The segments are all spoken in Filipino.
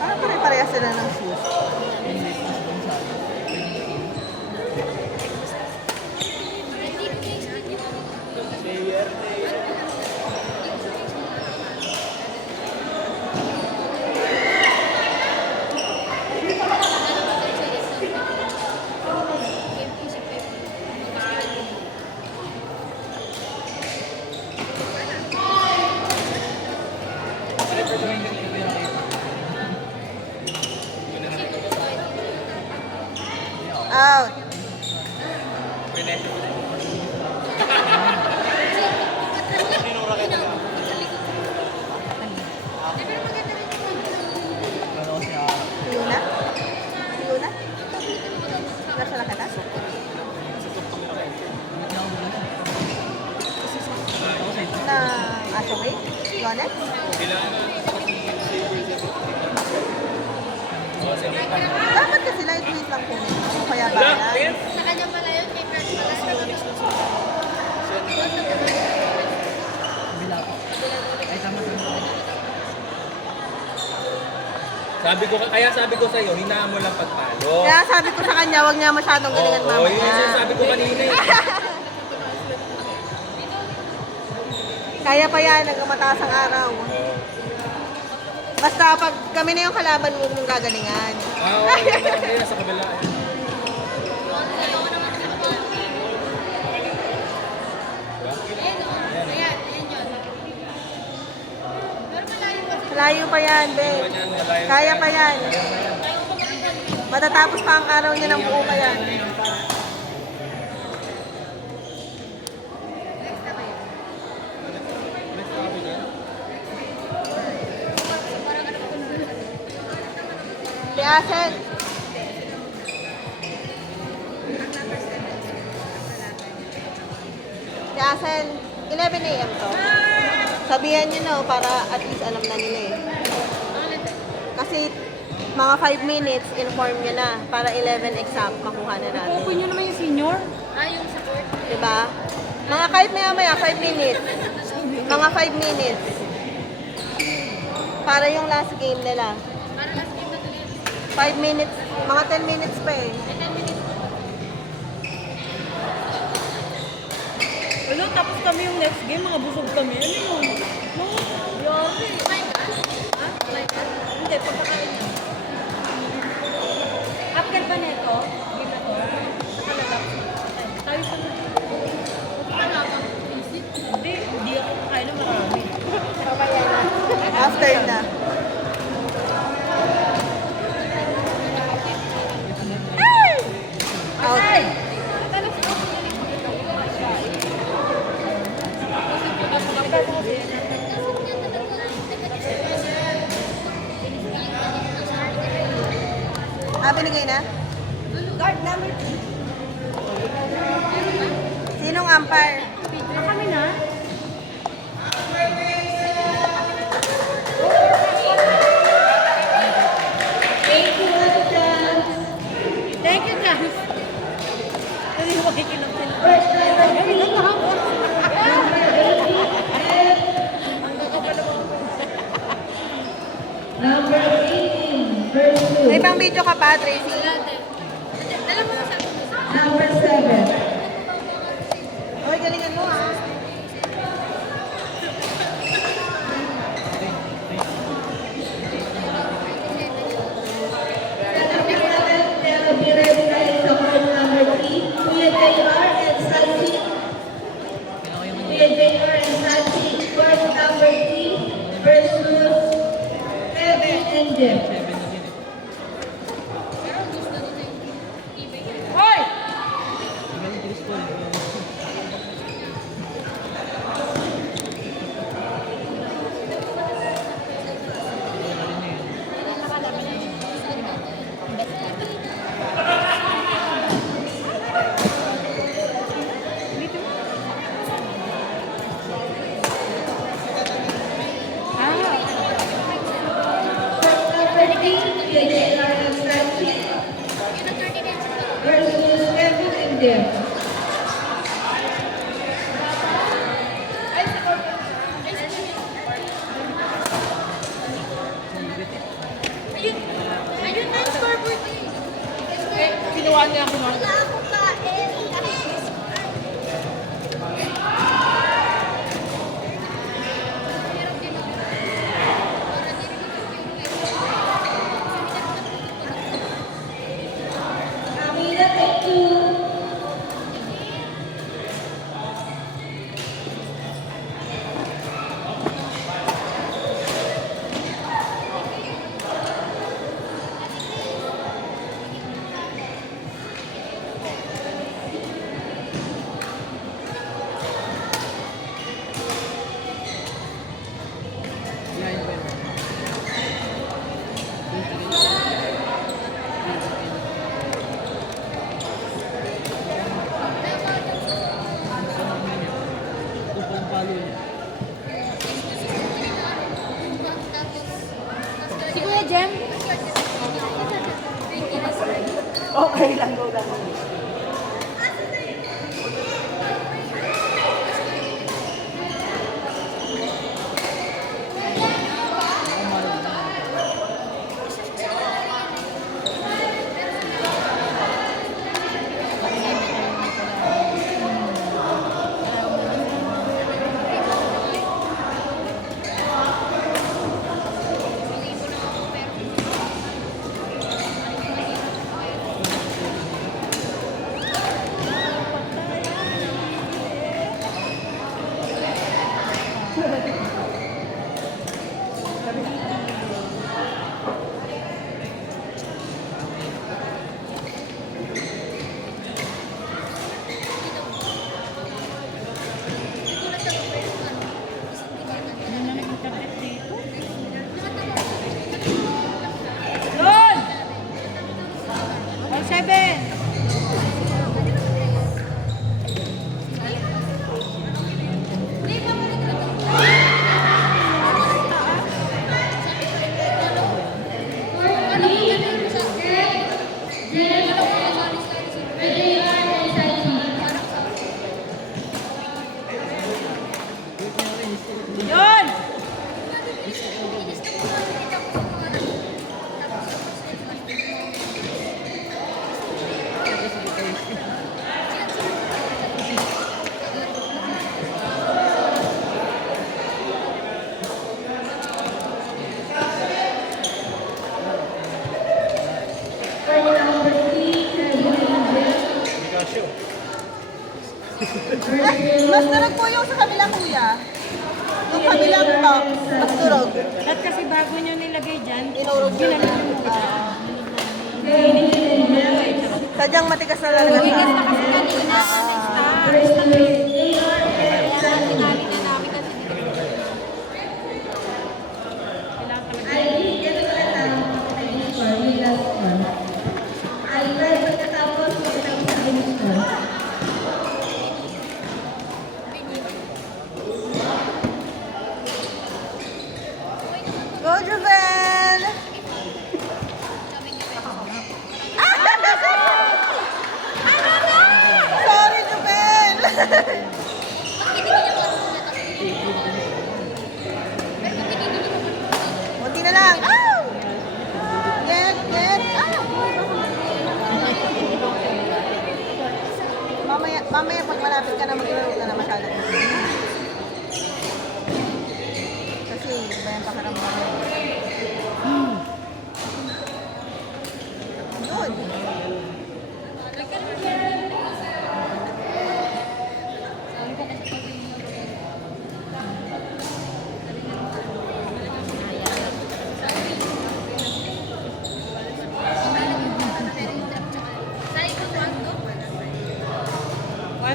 Parang pare-parehas sila ng shoes. Out. Luna? Luna? Nasa na kita? Na Asaway? Yonet? Dapat kasi lightweight lang po nito. O kaya ba yan? Sa kanya pala yun, kay Fred pala. Sabi ko sa'yo, hinaan mo lang pagpalo. Kaya sabi ko sa kanya, wag niya masyadong galingan Oo, yun mamaya. yung sabi ko kanina eh. Kaya pa yan, hanggang mataas ang araw. Oo. Basta pag kami na yung kalaban mo mong gagalingan. Oo, kaya sa kabila. Layo pa yan, be. Kaya pa yan. Matatapos pa ang araw niya ng buo pa yan. Si Asel. Si Asel, 11 a.m. to. Sabihan nyo no, para at least alam na nila eh. Kasi mga 5 minutes, inform nyo na. Para 11 exact, makuha na natin. Open nyo naman yung senior. Yung support. Diba? Mga kahit maya-maya, 5 minutes. Mga 5 minutes. Para yung last game nila. Para last game na tuloy. 5 minutes, mga 10 minutes pa eh. 10 minutes. Wala, tapos kami yung next game, mga busog kami. Ano yun? No, yari. Hindi, pagkakain na. After ba neto? Game na to? Saka na lang. Tayo sa hindi ako kakain na marami. Mamaya na. After na. Out. Binigay na? Guard number 2. Sinong umpire? Kami na. Thank you, guys. Kasi makikinig sila. May pang video ka pa, Tracy? Dala mo na sa Number 7. Hoy, galingan mo ha. They'll be ready guys sa court number 3. Kuya JR and Santi. Kuya JR and Santi. Court number 3 versus Kevin and Jeff. there. Ayun, ayun na yung scoreboard eh. Kinuha niya ako nun. Wala akong kain. Amina, thank you. Si Kuya Jem? Okay lang, go lang. Yun! 1-7! Yun! For number 3, Mas narag po yung sa kabilang kuya. Yung kabilang top, mas durog. At kasi bago nyo nilagay dyan, Inurog yun. ginamit. Sadyang matigas na lalagyan siya. Kasi kanina, first to is JR and Santi. tinali na namin kasi ID, ganito na lang. ID score, may last one. ID, pagkatapos, pagkatapos sa ID score. Go, Juven! Sorry, Juven! Munti na lang. Ow! Get! Mamaya pag malapit ka na maglaro ka na masyado. Kasi iba yung pakaramdam mo. Yun.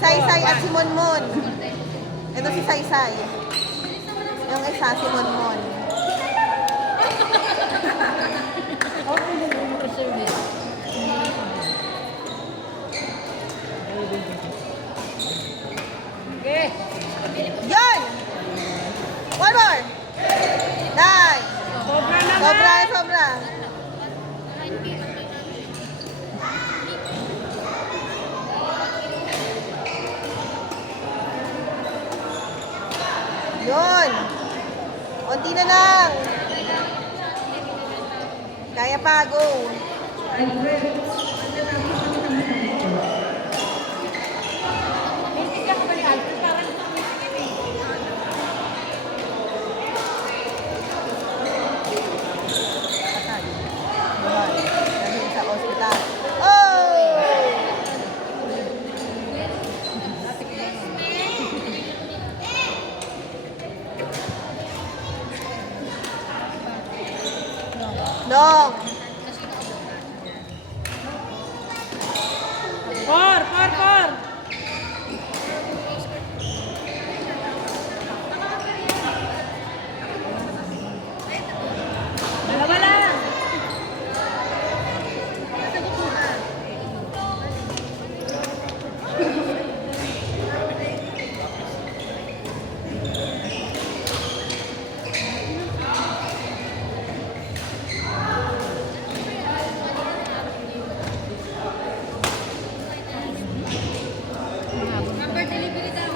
Saysay at si Monmon. Ito si Saysay. Yung isa si Monmon. Yan! One more! Nice! Sobra. on. Konti na lang. Kaya pa, go. Dahil sa ospital. Oh! Long. Par! Dalawa lang. Number delivery daw.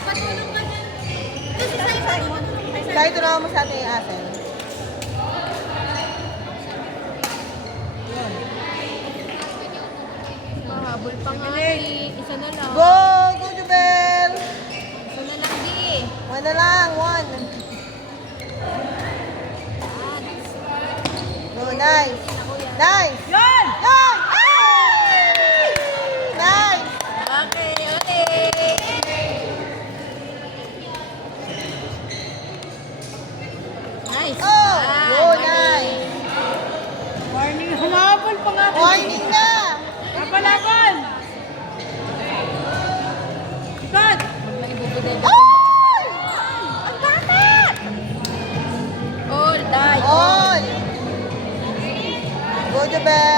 Patulong ka dyan. Ito si Simon. Kahit tunawa mo sa atin yung asin. Mahabol pa nga eh. Isa na lang. Go! Go, Jubel! Isa na lang di. One na lang, one. Go, nice. Nice! Yan! Yan! Ay! Nice! Okay, okay. Nice. Oh! Go, nice! Warning, humabol pa nga. Warning na! Laban! Cut! Ay! Ang bakit? All die. On! Go, Jubel!